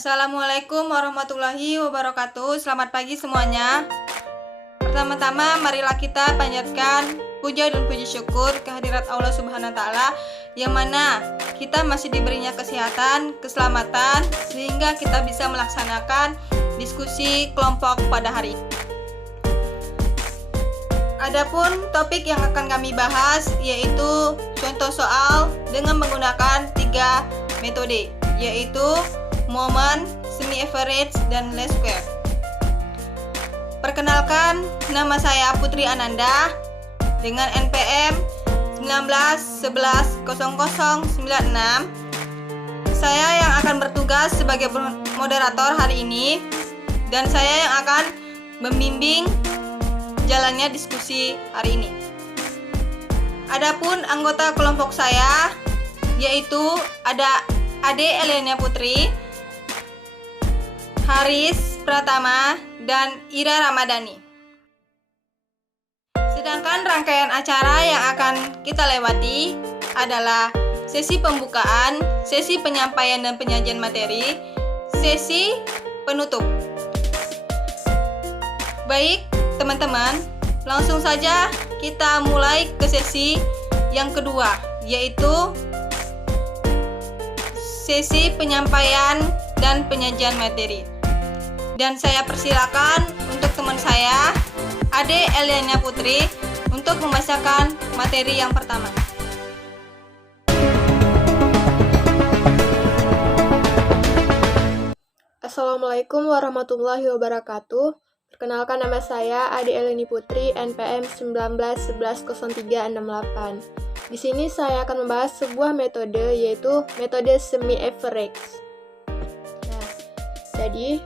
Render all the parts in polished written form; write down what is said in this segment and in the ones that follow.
Assalamualaikum warahmatullahi wabarakatuh. Selamat pagi semuanya. Pertama-tama marilah kita panjatkan puja dan puji syukur kehadirat Allah Subhanahu wa taala yang mana kita masih diberinya kesehatan, keselamatan sehingga kita bisa melaksanakan diskusi kelompok pada hari ini. Adapun topik yang akan kami bahas yaitu contoh soal dengan menggunakan 3 metode, yaitu moment, semi-average, dan least square. Perkenalkan, nama saya Putri Ananda dengan NPM 19110096. Saya yang akan bertugas sebagai moderator hari ini dan saya yang akan membimbing jalannya diskusi hari ini. Adapun anggota kelompok saya yaitu ada Ade Eliana Putri, Haris Pratama, dan Ira Ramadhani. Sedangkan rangkaian acara yang akan kita lewati adalah sesi pembukaan, sesi penyampaian dan penyajian materi, sesi penutup. Baik, teman-teman, langsung saja kita mulai ke sesi yang kedua, yaitu sesi penyampaian dan penyajian materi. Dan saya persilakan untuk teman saya, Ade Eliana Putri, untuk membacakan materi yang pertama. Assalamualaikum warahmatullahi wabarakatuh. Perkenalkan, nama saya Ade Eliana Putri, NPM 19110368. Di sini saya akan membahas sebuah metode, yaitu metode semi-average. Jadi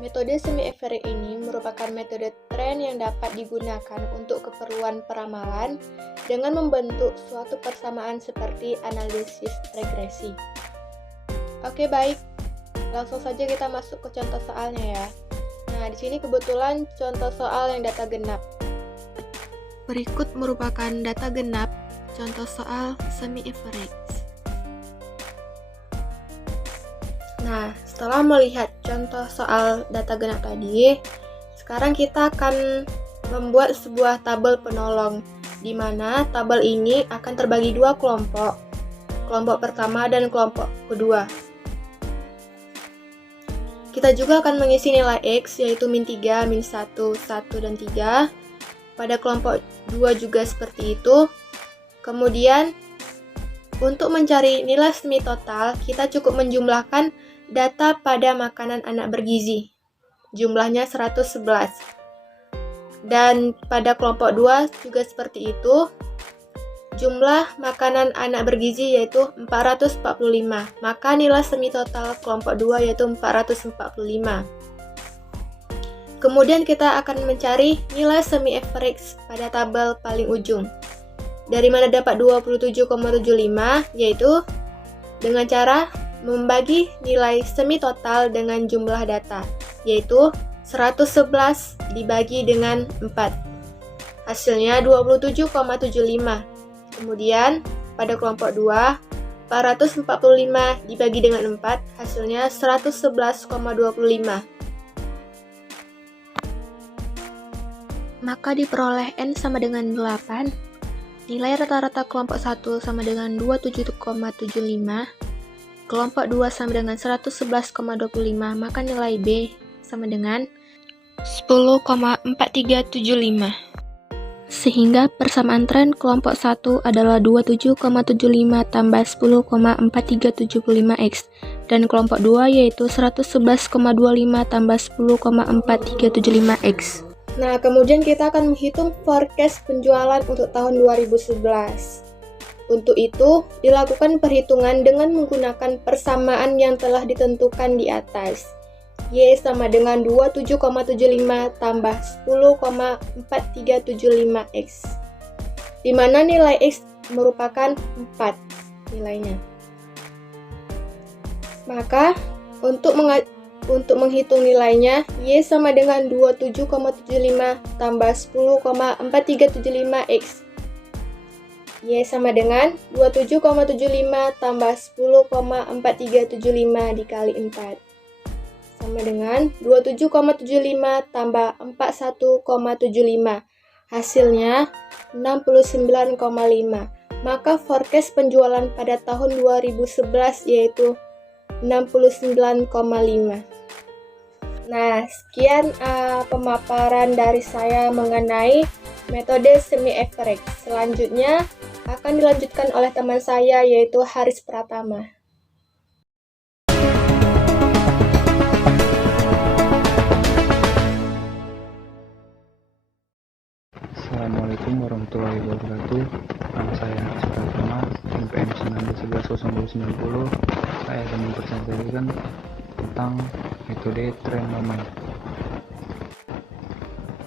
metode semi-average ini merupakan metode tren yang dapat digunakan untuk keperluan peramalan dengan membentuk suatu persamaan seperti analisis regresi. Oke, baik. Langsung saja kita masuk ke contoh soalnya ya. Nah, di sini kebetulan contoh soal yang data genap. Berikut merupakan data genap contoh soal semi-average. Nah, setelah melihat contoh soal data genap tadi, sekarang kita akan membuat sebuah tabel penolong, di mana tabel ini akan terbagi dua kelompok, kelompok pertama dan kelompok kedua. Kita juga akan mengisi nilai X, yaitu min 3, min 1, 1, dan 3. Pada kelompok 2 juga seperti itu. Kemudian, untuk mencari nilai semi total, kita cukup menjumlahkan data pada makanan anak bergizi. Jumlahnya 111. Dan pada kelompok 2 juga seperti itu. Jumlah makanan anak bergizi yaitu 445. Maka nilai semi total kelompok 2 yaitu 445. Kemudian kita akan mencari nilai semi average pada tabel paling ujung. Dari mana dapat 27,75, yaitu dengan cara membagi nilai semi total dengan jumlah data, yaitu 111 dibagi dengan 4. Hasilnya 27,75. Kemudian pada kelompok 2, 445 dibagi dengan 4, hasilnya 111,25. Maka diperoleh N sama dengan 8. Nilai rata-rata kelompok 1 sama dengan 27,75. Kelompok 2 sama dengan 111,25, maka nilai B sama dengan 10,4375. Sehingga persamaan tren kelompok 1 adalah 27,75 tambah 10,4375X, dan kelompok 2 yaitu 111,25 tambah 10,4375X. Nah, kemudian kita akan menghitung forecast penjualan untuk tahun 2011. Untuk itu, dilakukan perhitungan dengan menggunakan persamaan yang telah ditentukan di atas. Y sama dengan 27,75 tambah 10,4375X. Di mana nilai X merupakan 4 nilainya. Maka, untuk menghitung nilainya, Y sama dengan 27,75 tambah 10,4375X. Y sama dengan 27,75 tambah 10,4375 dikali 4. sama dengan 27,75 tambah 41,75. Hasilnya 69,5. Maka forecast penjualan pada tahun 2011 yaitu 69,5. Nah, sekian pemaparan dari saya mengenai metode semi-average. Selanjutnya akan dilanjutkan oleh teman saya yaitu Haris Pratama. Assalamualaikum warahmatullahi wabarakatuh. Nama saya Haris Pratama, NPM 1911 Saya akan mempresentasikan tentang metode trend moment.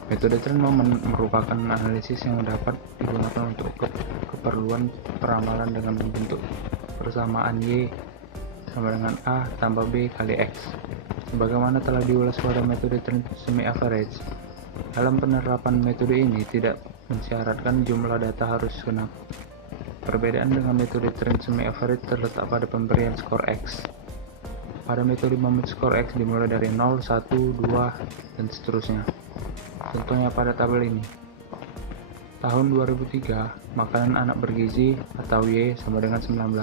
Metode trend moment merupakan analisis yang dapat digunakan untuk keperluan peramalan dengan membentuk persamaan Y sama dengan A tambah B kali X. Sebagaimana telah diulas pada metode trend semi-average, dalam penerapan metode ini tidak mensyaratkan jumlah data harus genap. Perbedaan dengan metode trend semi-average terletak pada pemberian skor X. Pada metode moment skor X dimulai dari 0, 1, 2, dan seterusnya. Contohnya pada tabel ini. Tahun 2003, makanan anak bergizi atau Y sama dengan 19.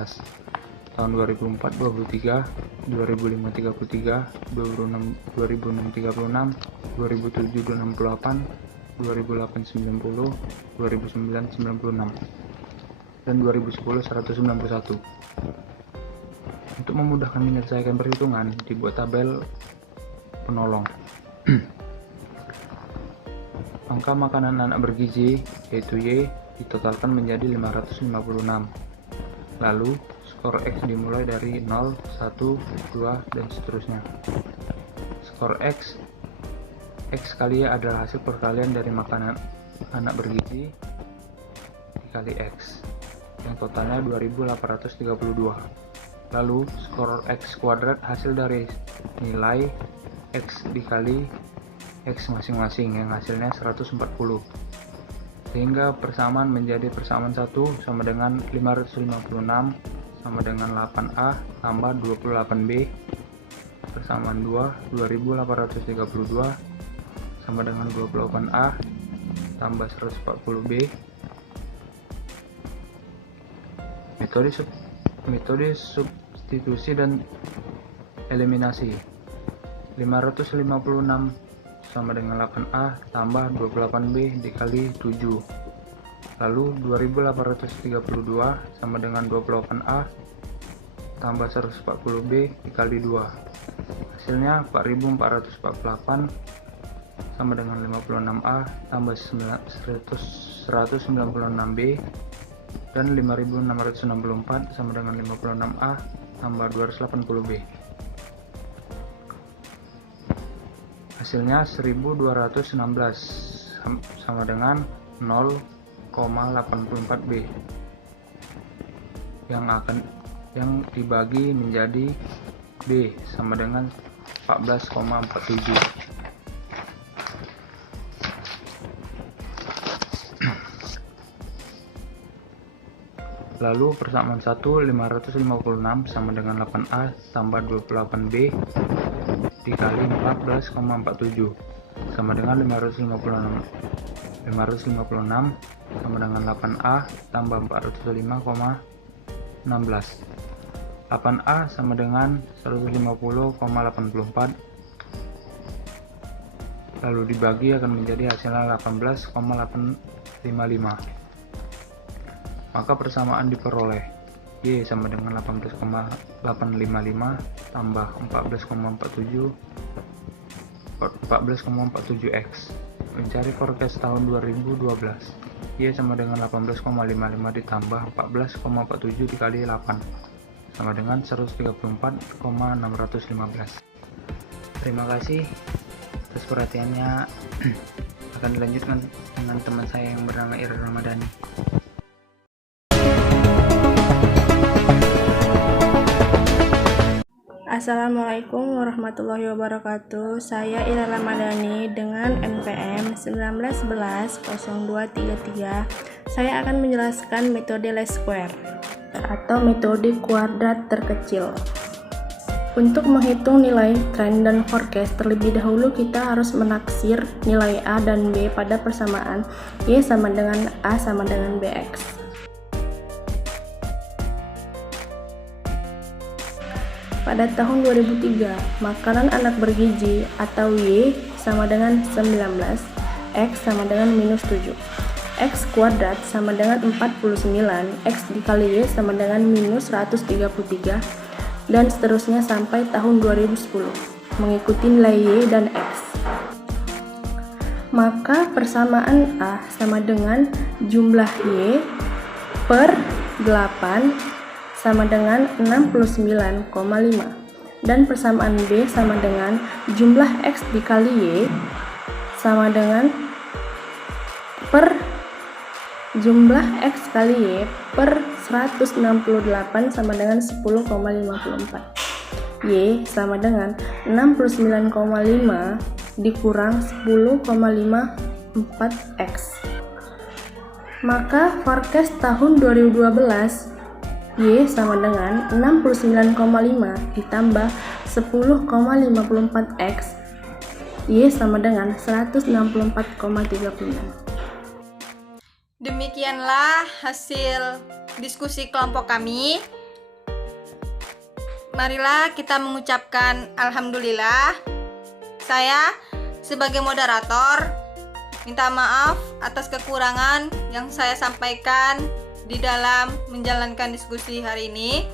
Tahun 2004 23, 2005 33, 2006 36, 2007 68, 2008 90, 2009 96, dan 2010 191. Untuk memudahkan menyelesaikan perhitungan, dibuat tabel penolong. Angka makanan anak bergizi yaitu Y ditotalkan menjadi 556. Lalu skor X dimulai dari 0, 1, 2, dan seterusnya. Skor X kali Y adalah hasil perkalian dari makanan anak bergizi dikali X, yang totalnya 2832. Lalu skor X kuadrat hasil dari nilai X dikali X masing-masing, yang hasilnya 140. Sehingga persamaan menjadi persamaan 1 sama dengan 556 sama dengan 8A tambah 28B, persamaan 2 2832 sama dengan 28A tambah 140B. Metode substitusi dan eliminasi. 556 sama dengan 8A tambah 28B dikali 7. Lalu 2832 sama dengan 28A tambah 140B dikali 2. Hasilnya 4448 sama dengan 56A tambah 196B, dan 5664 sama dengan 56A tambah 280B. Hasilnya 1216 sama dengan 0,84B yang dibagi menjadi B sama dengan 14,47. Lalu persamaan 1 556 sama dengan 8A tambah 28B dikali 14,47 sama dengan 556 sama dengan 8A tambah 405,16. 8A sama dengan 150,84, lalu dibagi akan menjadi hasilnya 18,855. Maka persamaan diperoleh Y sama dengan 18,855 tambah 14,47X. Mencari forecast tahun 2012. Y sama dengan 18,55 ditambah 14,47 dikali 8 sama dengan 134,615. Terima kasih atas perhatiannya. Akan dilanjutkan dengan teman saya yang bernama Ira Ramadhani. Assalamualaikum warahmatullahi wabarakatuh. Saya Ira Ramadhani dengan NPM 1911-0233. Saya akan menjelaskan metode least square atau metode kuadrat terkecil. Untuk menghitung nilai trend dan forecast, terlebih dahulu kita harus menaksir nilai A dan B pada persamaan Y sama dengan A sama dengan BX. Pada tahun 2003, makanan anak bergizi atau Y sama dengan 19, X sama dengan minus 7. X kuadrat sama dengan 49, X dikali Y sama dengan minus 133, dan seterusnya sampai tahun 2010, mengikuti nilai Y dan X. Maka persamaan A sama dengan jumlah Y per 8 sama dengan 69,5, dan persamaan B sama dengan jumlah X dikali Y sama dengan per jumlah X kali Y per 168 sama dengan 10,54. Y sama dengan 69,5 dikurang 10,54X. Maka forecast tahun 2012 Y sama dengan 69,5 ditambah 10,54X. Y sama dengan 164,36. Demikianlah hasil diskusi kelompok kami. Marilah kita mengucapkan alhamdulillah. Saya sebagai moderator minta maaf atas kekurangan yang saya sampaikan di dalam menjalankan diskusi hari ini.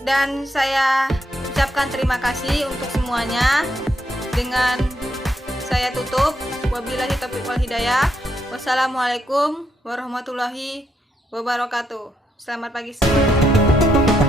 Dan saya ucapkan terima kasih untuk semuanya. Dengan saya tutup. Wabillahi taufiq wal hidayah. Wassalamualaikum warahmatullahi wabarakatuh. Selamat pagi semua.